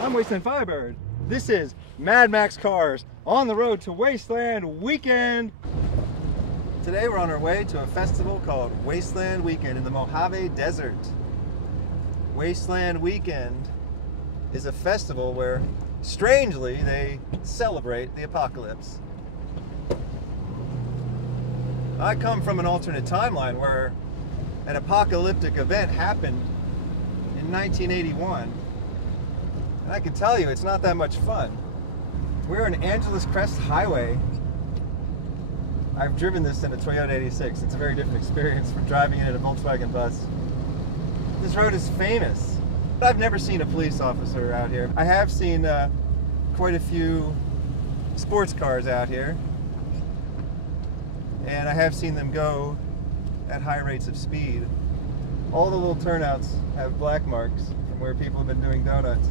I'm Wasteland Firebird. This is Mad Max Cars on the road to Wasteland Weekend. Today we're on our way to a festival called Wasteland Weekend in the Mojave Desert. Wasteland Weekend is a festival where, strangely, they celebrate the apocalypse. I come from an alternate timeline where an apocalyptic event happened in 1981. And I can tell you, it's not that much fun. We're on Angeles Crest Highway. I've driven this in a Toyota 86. It's a very different experience from driving it in a Volkswagen bus. This road is famous. I've never seen a police officer out here. I have seen quite a few sports cars out here. And I have seen them go at high rates of speed. All the little turnouts have black marks from where people have been doing donuts.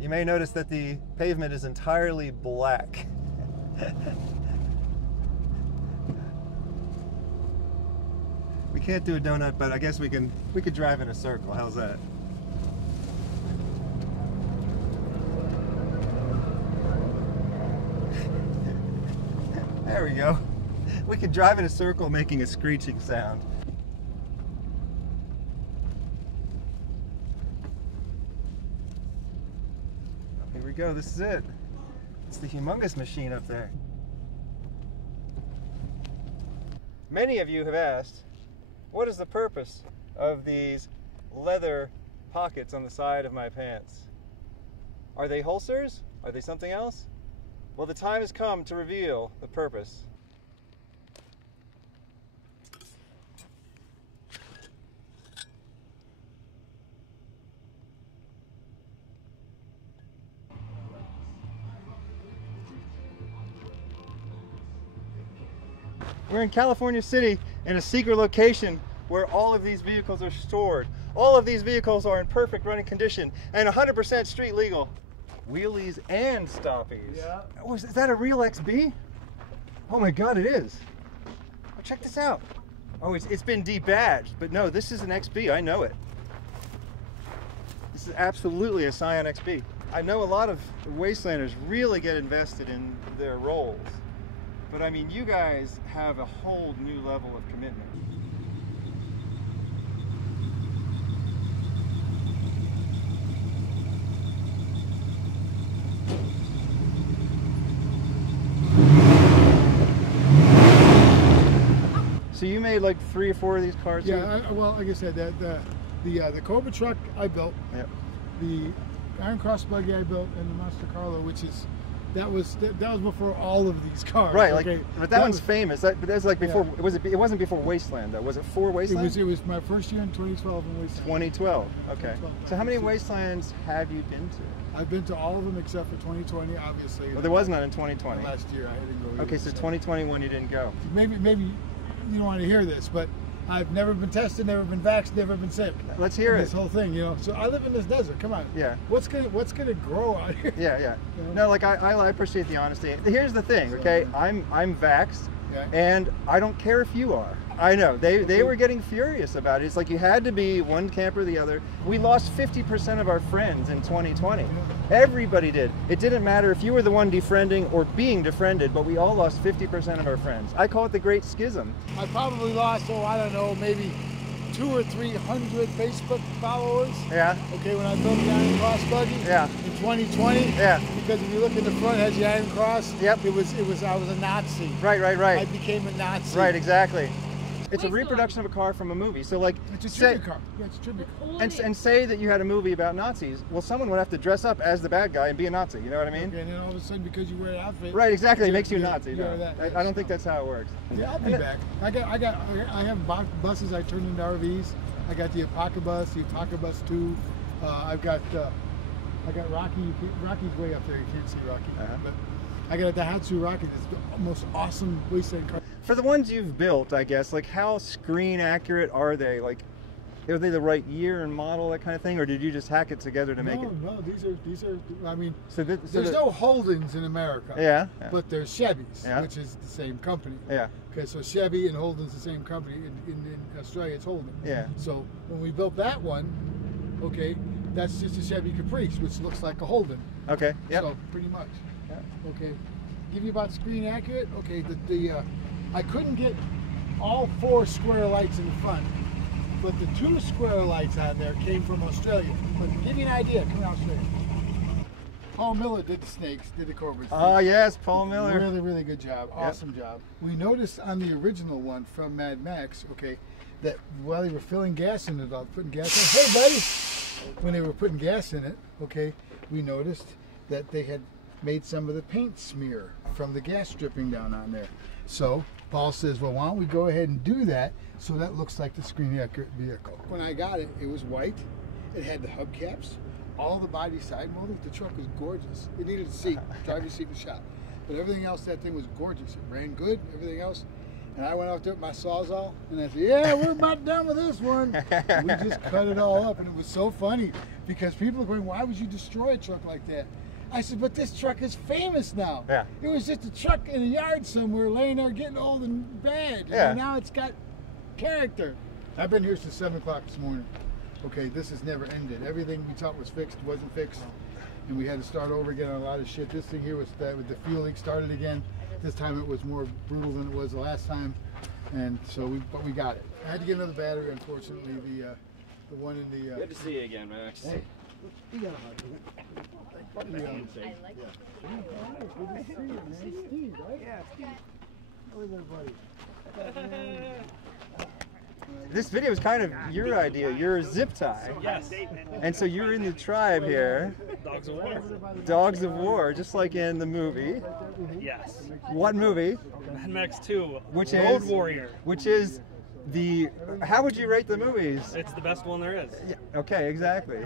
You may notice that the pavement is entirely black. We can't do a donut, but I guess we could drive in a circle. How's that? There we go. We could drive in a circle making a screeching sound. Here we go, this is it. It's the humongous machine up there. Many of you have asked, what is the purpose of these leather pockets on the side of my pants? Are they holsters? Are they something else? Well, the time has come to reveal the purpose. We're in California City in a secret location where all of these vehicles are stored. All of these vehicles are in perfect running condition and 100% street legal. Wheelies and stoppies. Yeah. Oh, is that a real XB? Oh my God, it is. Oh, check this out. Oh, it's been debadged, but no, this is an XB. I know it. This is absolutely a Scion XB. I know a lot of Wastelanders really get invested in their roles. But I mean, you guys have a whole new level of commitment. So you made like 3 or 4 of these cars? Yeah, well, like I said, the Cobra truck I built, yep. The Iron Cross buggy I built, and the Monster Carlo, which is that was before all of these cars. Right, okay? Like, but that one's famous. But that's like before. Yeah. It wasn't before Wasteland though. Was it for Wasteland? It was my first year in 2012 in Wasteland. 2012. Okay. 2012. So how many Wastelands have you been to? I've been to all of them except for 2020, obviously. Well, there was none in 2020. Last year I didn't go. Okay, so 2021 you didn't go. Maybe you don't want to hear this, but I've never been tested, never been vaxxed, never been sick. Let's hear it. This whole thing, you know. So I live in this desert. Come on. Yeah. What's gonna grow out here? Yeah, yeah. You know? No, like I appreciate the honesty. Here's the thing, okay? I'm vaxxed, yeah. And I don't care if you are. I know they were getting furious about it. It's like you had to be one camp or the other. We lost 50% of our friends in 2020. Everybody did. It didn't matter if you were the one defriending or being defriended, but we all lost 50% of our friends. I call it the Great Schism. I probably lost, I don't know, maybe 200 or 300 Facebook followers. Yeah. Okay, when I built the Iron Cross buggy. Yeah. In 2020. Yeah. Because if you look in the front, it has the Iron Cross. Yep. I was a Nazi. Right. I became a Nazi. Right, exactly. It's a reproduction of a car from a movie. So like, it's a tribute car. Yeah, it's a tribute car. And say that you had a movie about Nazis. Well, someone would have to dress up as the bad guy and be a Nazi. You know what I mean? Okay, and then all of a sudden, because you wear an outfit. Right, exactly. It makes you a Nazi. No, I don't think that's how it works. Yeah, I'll be back. I have buses I turned into RVs. I got the Apocabus, the Apocabus 2. I got Rocky. Rocky's way up there. You can't see Rocky, but I got a Daihatsu Rocky. It's the most awesome Wasteland car. For the ones you've built, I guess, like how screen accurate are they? Like, are they the right year and model, that kind of thing, or did you just hack it together to make it? No, these are. I mean, there's no Holdens in America. Yeah. But there's Chevys, which is the same company. Yeah. Okay, so Chevy and Holden's the same company. In Australia, it's Holden. Yeah. So when we built that one, okay, that's just a Chevy Caprice, which looks like a Holden. Okay. Yep. So pretty much. Yep. Okay. Give you about screen accurate. Okay. I couldn't get all 4 square lights in the front, but the 2 square lights on there came from Australia. But to give you an idea, come out Australia. Paul Miller did the snakes, did the cobras. Oh yes, Paul Miller. Really, really good job. Awesome job. We noticed on the original one from Mad Max, okay, that while they were filling gas in it, putting gas in it, hey buddy, when they were putting gas in it, okay, we noticed that they had made some of the paint smear from the gas dripping down on there. So Paul says, well, why don't we go ahead and do that so that looks like the screen accurate vehicle. When I got it, it was white. It had the hubcaps. All the body side molding. The truck was gorgeous. It needed a seat. Driver's seat was shot. But everything else, that thing was gorgeous. It ran good, everything else. And I went out there with my Sawzall, and I said, yeah, we're about done with this one. And we just cut it all up, and it was so funny because people are going, why would you destroy a truck like that? I said, but this truck is famous now. Yeah. It was just a truck in a yard somewhere laying there getting old and bad. Yeah. And now it's got character. I've been here since 7 o'clock this morning. Okay, this has never ended. Everything we thought was fixed wasn't fixed, and we had to start over again on a lot of shit. This thing here was that with the fuel leak started again. This time it was more brutal than it was the last time, and so we got it. I had to get another battery, unfortunately. The one in the. Good to see you again, Max. Hey, you got a hug. I like it. Good to see you, man. Steve, right? Yeah, Steve. How is everybody? This video is kind of your idea. You're a zip tie. Yes. And so you're in the tribe here. Dogs of War. Dogs of War, just like in the movie. Yes. What movie? Mad Max 2. Which Road is Warrior. Which is the. How would you rate the movies? It's the best one there is. Yeah, okay, exactly.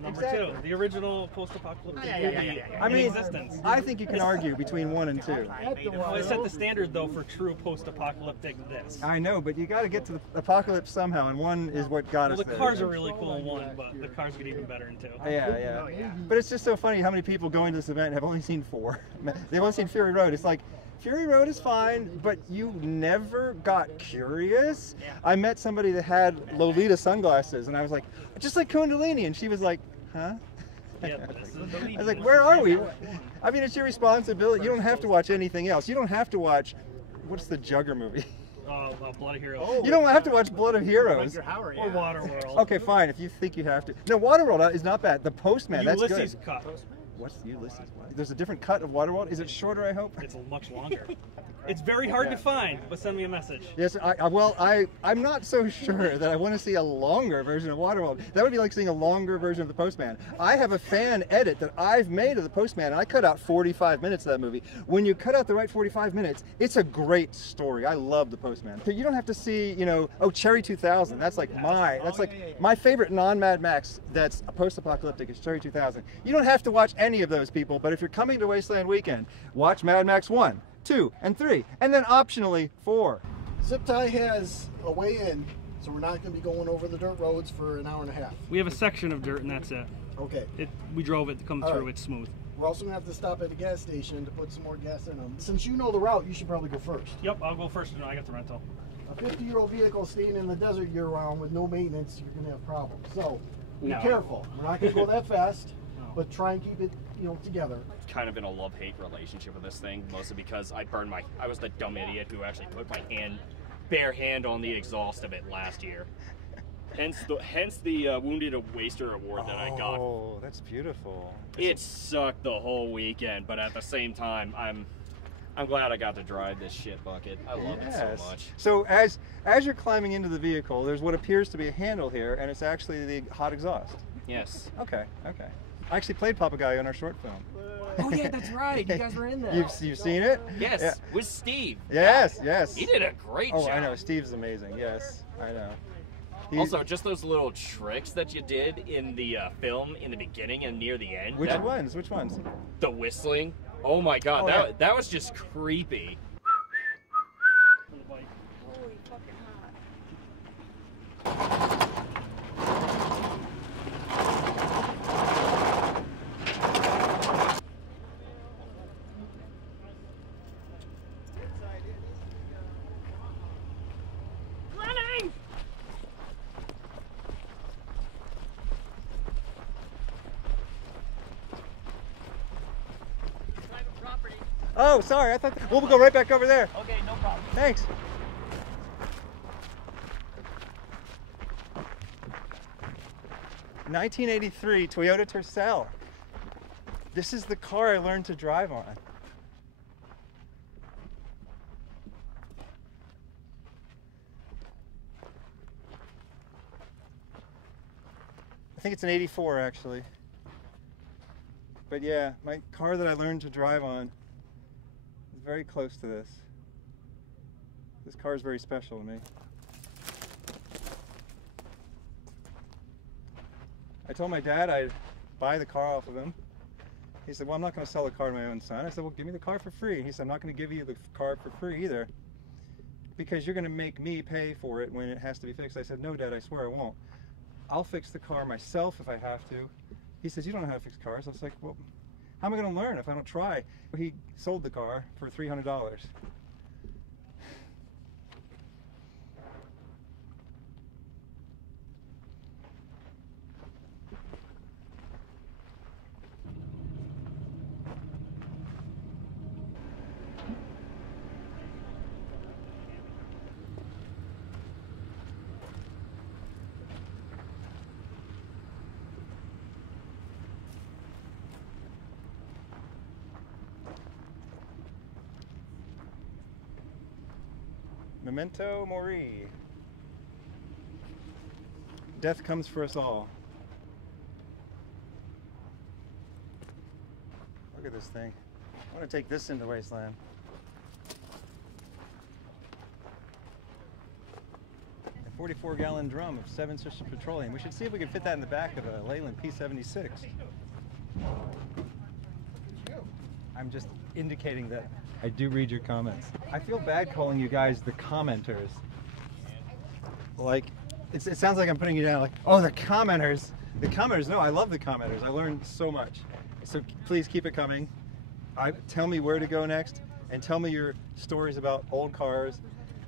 Number Exactly. 2, the original post-apocalyptic I in mean, existence. I think you can argue between 1 and 2. Well, it set the standard though for true post-apocalyptic this. I know, but you got to get to the apocalypse somehow, and 1 is what got Well, us the there. cars are really cool in 1, but the cars get even better in 2. Yeah. But it's just so funny how many people going to this event have only seen 4. They've only seen Fury Road. It's like, Fury Road is fine, but you never got curious. I met somebody that had Lolita sunglasses, and I was like, just like Kundalini, and she was like, huh? Yeah, this is the I was like, where are we? I mean, it's your responsibility. You don't have to watch anything else. You don't have to watch, what's the Jugger movie? Blood of Heroes. You don't have to watch Blood of Heroes. Or Waterworld. Okay, fine, if you think you have to. No, Waterworld is not bad. The Postman, that's good. Ulysses cut. What's the Ulysses one? There's a different cut of Waterworld. Is it shorter, I hope? It's much longer. It's very hard to find, but send me a message. Yes, I'm not so sure that I want to see a longer version of Waterworld. That would be like seeing a longer version of The Postman. I have a fan edit that I've made of The Postman, and I cut out 45 minutes of that movie. When you cut out the right 45 minutes, it's a great story. I love The Postman. You don't have to see, Cherry 2000. That's like my favorite non-Mad Max that's post-apocalyptic is Cherry 2000. You don't have to watch any of those people, but if you're coming to Wasteland Weekend, watch Mad Max 1, 2, and 3, and then optionally 4. Zip tie has a way in, so we're not going to be going over the dirt roads for an hour and a half. We have a section of dirt and that's it. Okay. We drove it to come All through, right. It's smooth. We're also going to have to stop at the gas station to put some more gas in them. Since you know the route, you should probably go first. Yep, I'll go first. No, I got the rental. A 50-year-old vehicle staying in the desert year-round with no maintenance, you're going to have problems. So, be No. careful. We're not going to go that fast, but try and keep it, together. Kind of in a love-hate relationship with this thing, mostly because I was the dumb idiot who actually put my bare hand on the exhaust of it last year. Hence the Wounded Waster award that I got. Oh, that's beautiful. It sucked the whole weekend, but at the same time, I'm glad I got to drive this shit bucket. I love it so much. So as you're climbing into the vehicle, there's what appears to be a handle here, and it's actually the hot exhaust. Yes. Okay. I actually played Papagayo in our short film. Oh yeah, that's right. You guys were in there. You've seen it? Yes, Yeah. with Steve. Yes. He did a great job. Oh, I know. Steve's amazing. Yes, I know. Also, just those little tricks that you did in the film in the beginning and near the end. Which ones? The whistling. Oh my god, Oh, that was just creepy. Holy fucking hot. Oh, sorry. I thought we'll go right back over there. Okay, no problem. Thanks. '1983 Toyota Tercel. This is the car I learned to drive on. I think it's an '84 actually. But yeah, my car that I learned to drive on is very close to this. This car is very special to me. I told my dad I'd buy the car off of him. He said, well, I'm not going to sell the car to my own son. I said, well, give me the car for free. He said, I'm not going to give you the car for free either, because you're going to make me pay for it when it has to be fixed. I said, no, Dad, I swear I won't. I'll fix the car myself if I have to. He says, you don't know how to fix cars. I was like, well, how am I going to learn if I don't try? He sold the car for $300. Memento mori. Death comes for us all. Look at this thing. I want to take this into Wasteland. A 44-gallon drum of 7 Sister Petroleum. We should see if we can fit that in the back of a Leyland P76. I'm just indicating that I do read your comments. I feel bad calling you guys the commenters. Like, it sounds like I'm putting you down like, oh, the commenters. The commenters, no, I love the commenters. I learned so much. So please keep it coming. Tell me where to go next, and tell me your stories about old cars.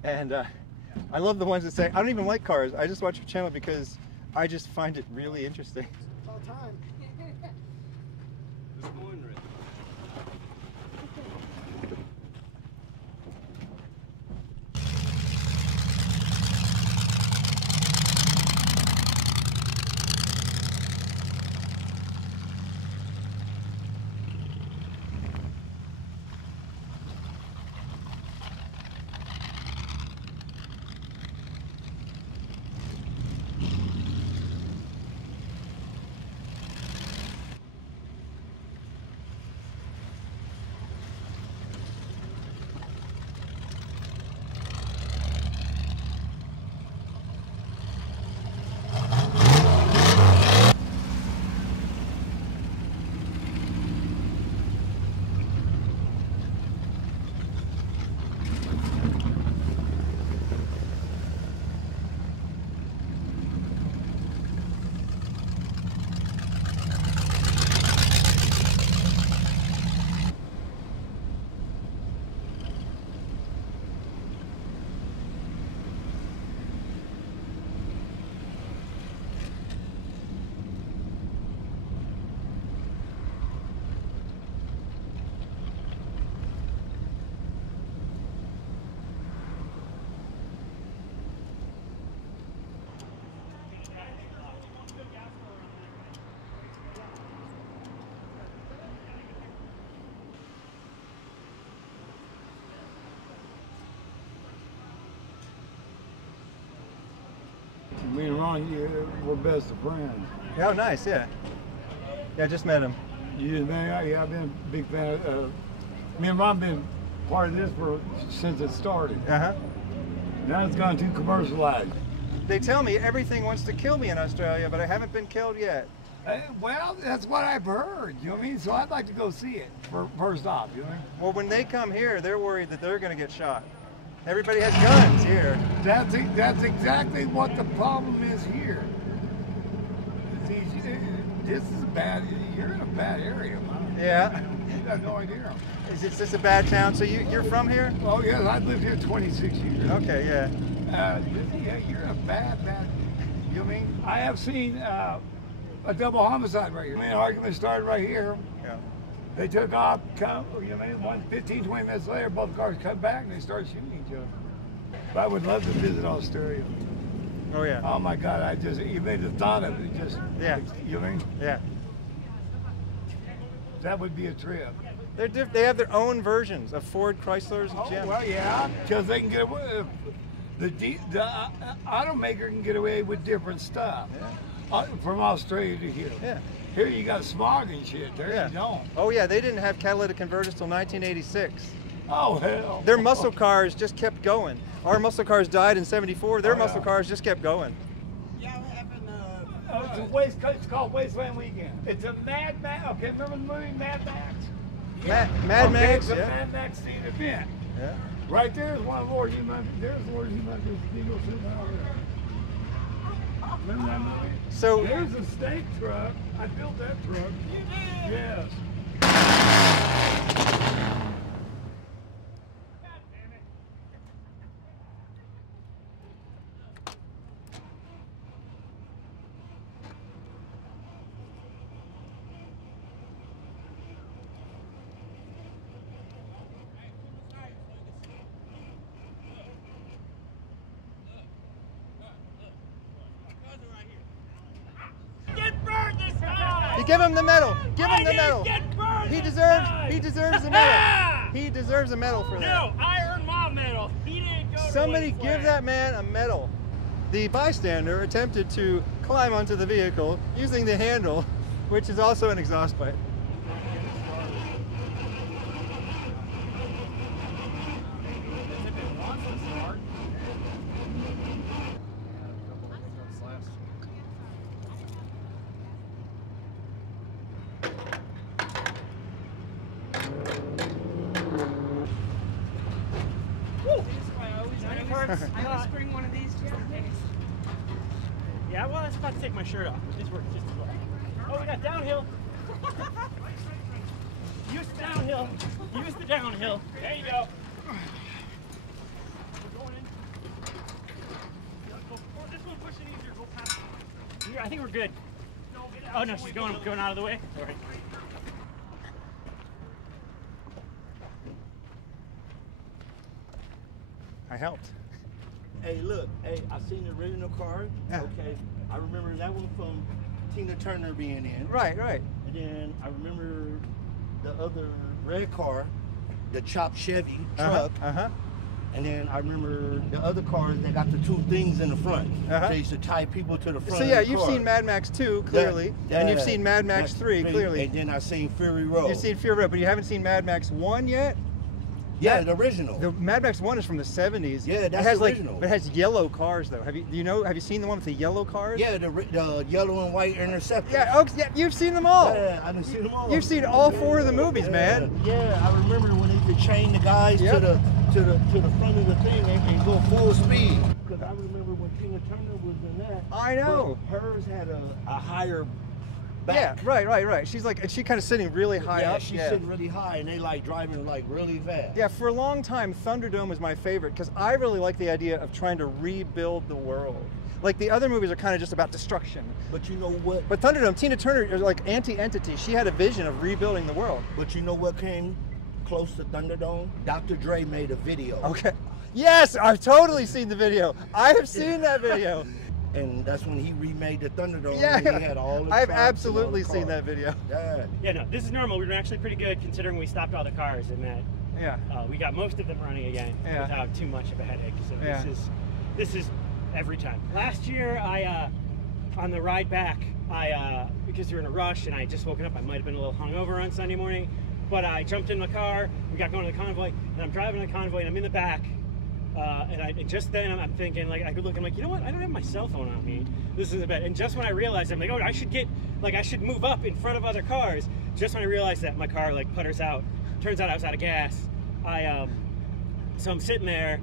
And I love the ones that say, I don't even like cars. I just watch your channel because I just find it really interesting. It's all time. Me and Ron, we're best of friends. Oh, nice, yeah. Yeah, I just met him. Yeah, man, yeah, I've been a big fan of, me and Ron been part of this since it started. Uh-huh. Now it's gone too commercialized. They tell me everything wants to kill me in Australia, but I haven't been killed yet. Well, that's what I've heard, you know what I mean? So I'd like to go see it first off, you know what I mean? Well, when they come here, they're worried that they're going to get shot. Everybody has guns here. That's exactly what the problem is here. See, this is you're in a bad area, man. Yeah. You got no idea. Is this a bad town? So you're from here? Oh, yes, I've lived here 26 years. Okay, yeah. Yeah, you're in a bad, you know what I mean? I have seen a double homicide right here. I mean, argument started right here. Yeah. They took off, you know, 15, 20 minutes later, both cars cut back and they started shooting each other. But I would love to visit Australia. Oh yeah. Oh my God, even the thought of it just, Yeah. You know what I mean? Yeah. That would be a trip. They have their own versions of Ford, Chryslers, and Oh, GMs. well, yeah, because they can get away. The automaker can get away with different stuff. Yeah. From Australia to here. Yeah. Here you got smog and shit. There Yeah. you don't. Oh yeah, they didn't have catalytic converters till 1986. Oh hell. Their muscle cars just kept going. Our muscle cars died in '74. Their muscle cars just kept going. It's called Wasteland Weekend. It's a Mad Max. Okay, remember the movie Mad Max? Mad Max. It's a Yeah. Mad Max scene event. Yeah. Right there is one of Lord Humongous. There's Lord Humongous Eagle sitting out there. Remember that movie? So There's a steak truck. I built that truck. You did? Yes. you give him the medal. Give him the medal. He deserves the medal. He deserves a medal for that. No, I earned my medal. He didn't go to Somebody Wasteland. give that man a medal. The bystander attempted to climb onto the vehicle using the handle, which is also an exhaust pipe. I always bring one of these just in case. Yeah, well, I was about to take my shirt off. This works just as well. Oh, we got downhill. Use the downhill. Use the downhill. There you go. We're going in. This one push it easier. Go past. I think we're good. Oh no, she's going out of the way. All right. I helped. Hey, look. Hey, I seen the original car. Yeah. Okay. I remember that one from Tina Turner being in. Right. And then I remember the other red car, the chopped Chevy truck. And then I remember the other cars that got the two things in the front. They used to tie people to the front. So yeah, of the you've car. seen Mad Max 2 clearly, and you've seen Mad Max 3 clearly. And then I seen Fury Road. You've seen Fury Road, but you haven't seen Mad Max 1 yet? Yeah, the original. The Mad Max 1 is from the 70s. Yeah, that's it has the original. But it has yellow cars though. Have you seen the one with the yellow cars? Yeah, the yellow and white Interceptor. Yeah, oh, yeah, you've seen them all. Yeah, I done seen them all. You've seen all 4 of the movies, man. Yeah, I remember when they could chain the guys to the front of the thing and go full speed. Because I remember when Tina Turner was in that. I know. But hers had a higher Yeah, back. right. She's like, and she kind of sitting really high up. She's sitting really high, and they like driving like really fast. Yeah, for a long time, Thunderdome was my favorite because I really like the idea of trying to rebuild the world. Like the other movies are kind of just about destruction. But you know what? But Thunderdome, Tina Turner is like anti-entity. She had a vision of rebuilding the world. But you know what came close to Thunderdome? Dr. Dre made a video. Okay. Yes, I've totally seen the video. I have seen that video. And that's when he remade the Thunderdome. Yeah, and he had all the I've trucks and all absolutely the seen cars. that video. Yeah. Yeah, no, this is normal. We were actually pretty good considering we stopped all the cars and that Yeah. we got most of them running again without too much of a headache. So Yeah. this is every time. Last year, I on the ride back, because we were in a rush and I had just woken up, I might have been a little hungover on Sunday morning, but I jumped in the car. We got going to the convoy, and I'm driving the convoy, and I'm in the back. And just then I'm thinking, like, I could look, I'm like, you know what? I don't have my cell phone on me. This is a bad. And just when I realized, I'm like, oh, I should move up in front of other cars. Just when I realized that, my car like putters out. Turns out I was out of gas. So I'm sitting there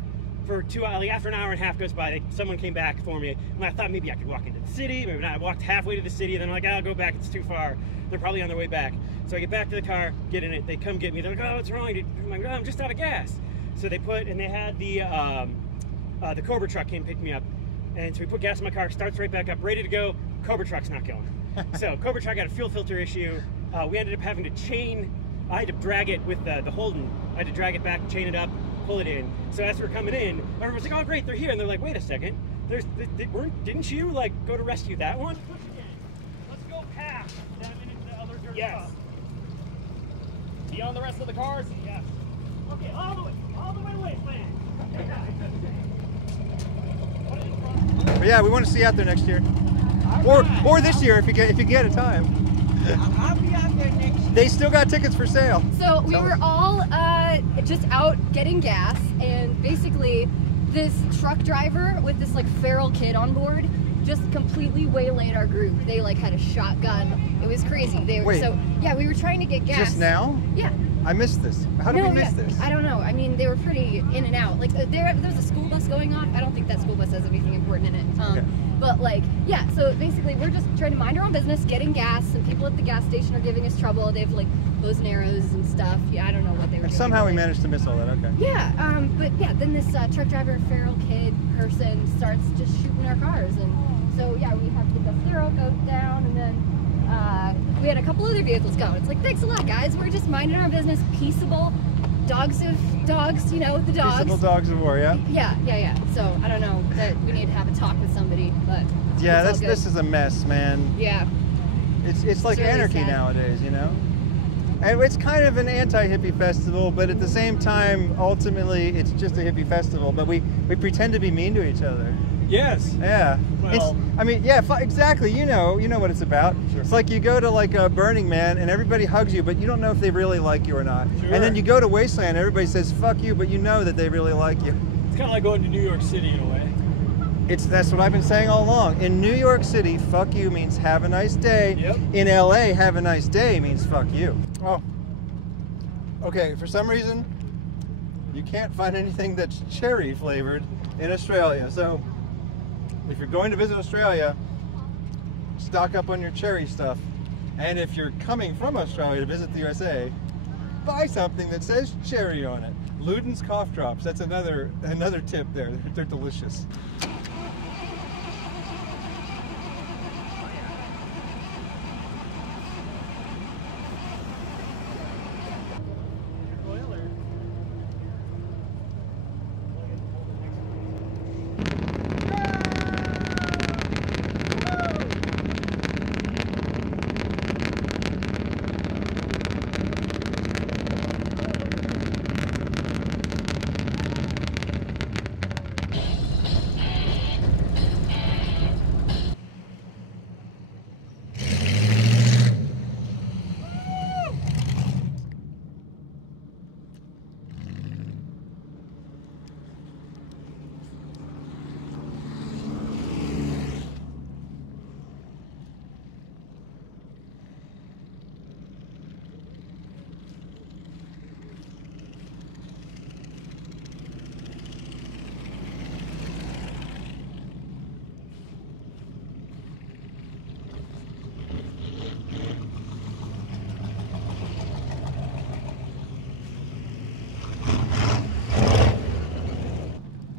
for 2 hours. Like after an hour and a half goes by, someone came back for me, and I thought maybe I could walk into the city. Maybe not. I walked halfway to the city, and then I'm like, I'll go back. It's too far. They're probably on their way back. So I get back to the car, get in it. They come get me. They're like, oh, what's wrong? I'm like, oh, I'm just out of gas. So they had the Cobra truck came pick me up, and so we put gas in my car, starts right back up, ready to go. Cobra truck's not going. So Cobra truck had a fuel filter issue. We ended up having to chain I had to drag it with the Holden. I had to drag it back, chain it up, pull it in. So as we're coming in, everyone's like, oh great, they're here. And they're like, wait a second, didn't you like go to rescue that one? Let's go past that into the other dirt Yes. stuff. Be on the rest of the cars? Yes. Okay, all the way to Wasteland. But yeah, we want to see you out there next year, or this year if you get a time. I'll be out there next year. They still got tickets for sale. So we were all just out getting gas, and basically this truck driver with this like feral kid on board just completely waylaid our group. They like had a shotgun. It was crazy. Wait. So yeah, we were trying to get gas. Just now? Yeah. I missed this. How did we miss this? I don't know. I mean, they were pretty in and out. Like there was a school bus going off. I don't think that school bus has anything important in it. Okay. But like, yeah. So basically, we're just trying to mind our own business, getting gas, and people at the gas station are giving us trouble. They have like bows and arrows and stuff. Yeah, I don't know what they were And doing. somehow we managed to miss all that. Okay. Yeah. But yeah, then this truck driver, feral kid person starts just shooting our cars, and so yeah, we have to get the feral go down, and then. We had a couple other vehicles go. It's like, thanks a lot, guys. We're just minding our business, peaceable dogs, you know, the dogs. Peaceable dogs of war, yeah? Yeah. So I don't know that we need to have a talk with somebody, but Yeah, it's all good. this is a mess, man. Yeah. It's like really anarchy sad. nowadays, you know? And it's kind of an anti-hippie festival, but at the same time, ultimately, it's just a hippie festival. But we pretend to be mean to each other. Yes. Yeah. Well- Exactly. You know what it's about. Sure. It's like you go to like a Burning Man and everybody hugs you, but you don't know if they really like you or not. Sure. And then you go to Wasteland, everybody says fuck you, but you know that they really like you. It's kind of like going to New York City in a way. That's what I've been saying all along. In New York City, fuck you means have a nice day. Yep. In LA, have a nice day means fuck you. Oh. Okay, for some reason, you can't find anything that's cherry flavored in Australia. So, if you're going to visit Australia, stock up on your cherry stuff. And if you're coming from Australia to visit the USA, buy something that says cherry on it. Luden's cough drops. That's another tip there. They're delicious.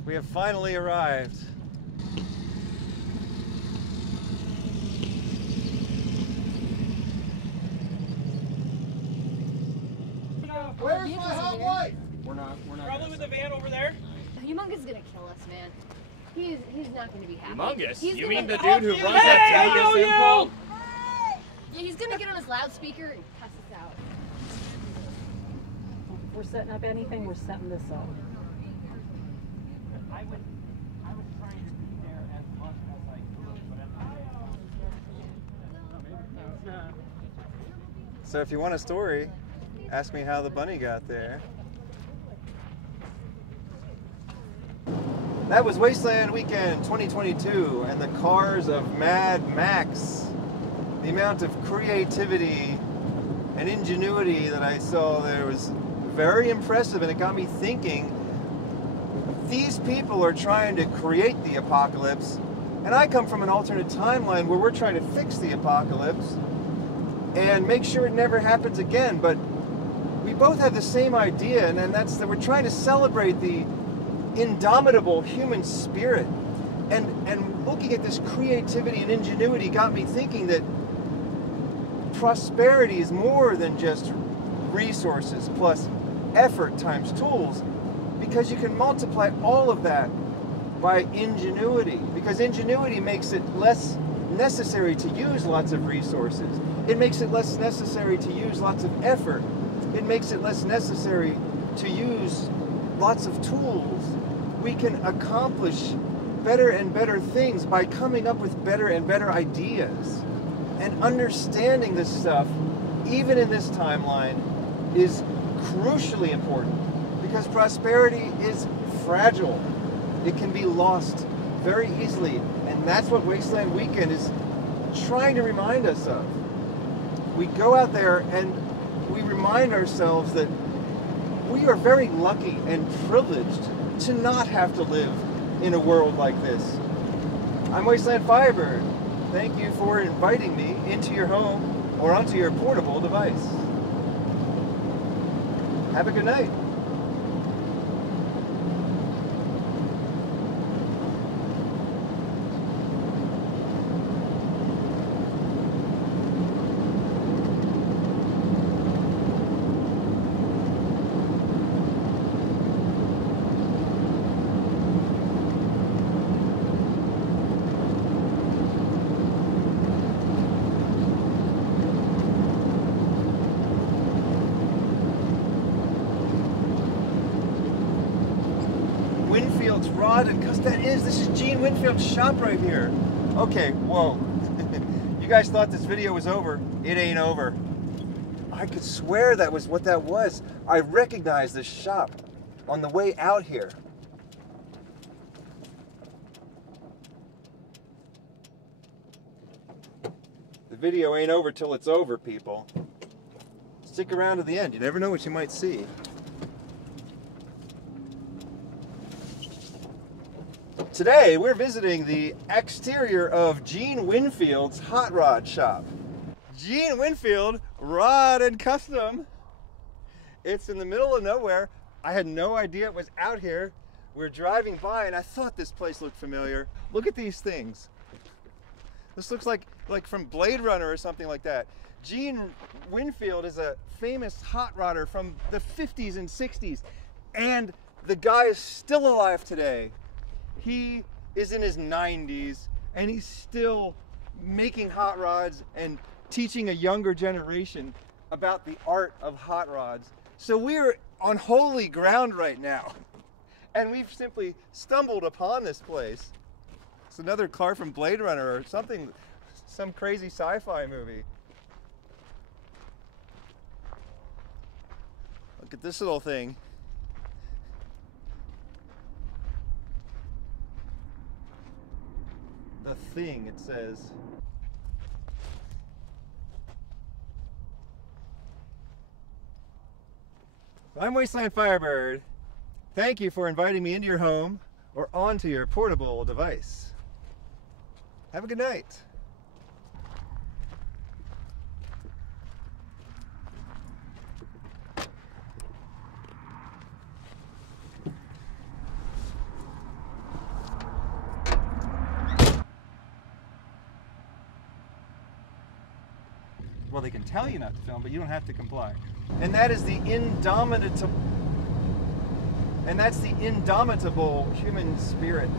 We have finally arrived. Where's my hot wife? We're not. Probably with the van over there. Humongous is gonna kill us, man. He's not gonna be happy. Humongous? He's You gonna- mean the dude who runs Hey, that how Vegas are info? Yeah, he's gonna get on his loudspeaker and cuss us out. If we're setting up anything, we're setting this up. I would try and be there as much as I could, but So if you want a story, ask me how the bunny got there. That was Wasteland Weekend 2022 and the cars of Mad Max. The amount of creativity and ingenuity that I saw there was very impressive, and it got me thinking, these people are trying to create the apocalypse, and I come from an alternate timeline where we're trying to fix the apocalypse and make sure it never happens again. But we both have the same idea, and that's that we're trying to celebrate the indomitable human spirit. And looking at this creativity and ingenuity got me thinking that prosperity is more than just resources plus effort times tools, because you can multiply all of that by ingenuity, because ingenuity makes it less necessary to use lots of resources. It makes it less necessary to use lots of effort. It makes it less necessary to use lots of tools. We can accomplish better and better things by coming up with better and better ideas. And understanding this stuff, even in this timeline, is crucially important, because prosperity is fragile. It can be lost very easily, and that's what Wasteland Weekend is trying to remind us of. We go out there and we remind ourselves that we are very lucky and privileged to not have to live in a world like this. I'm Wasteland Firebird. Thank you for inviting me into your home or onto your portable device. Have a good night. Winfield's Rod and Custom. This is Gene Winfield's shop right here. Okay, whoa. You guys thought this video was over. It ain't over. I could swear that was what that was. I recognized this shop on the way out here. The video ain't over till it's over, people. Stick around to the end. You never know what you might see. Today, we're visiting the exterior of Gene Winfield's hot rod shop. Gene Winfield Rod and Custom. It's in the middle of nowhere. I had no idea it was out here. We're driving by and I thought this place looked familiar. Look at these things. This looks like from Blade Runner or something like that. Gene Winfield is a famous hot rodder from the 50s and 60s. And the guy is still alive today. He is in his 90s and he's still making hot rods and teaching a younger generation about the art of hot rods. So we're on holy ground right now, and we've simply stumbled upon this place. It's another car from Blade Runner or something, some crazy sci-fi movie. Look at this little thing. The thing, it says. I'm Wasteland Firebird. Thank you for inviting me into your home or onto your portable device. Have a good night. Well, they can tell you not to film, but you don't have to comply. And that is the indomitable human spirit.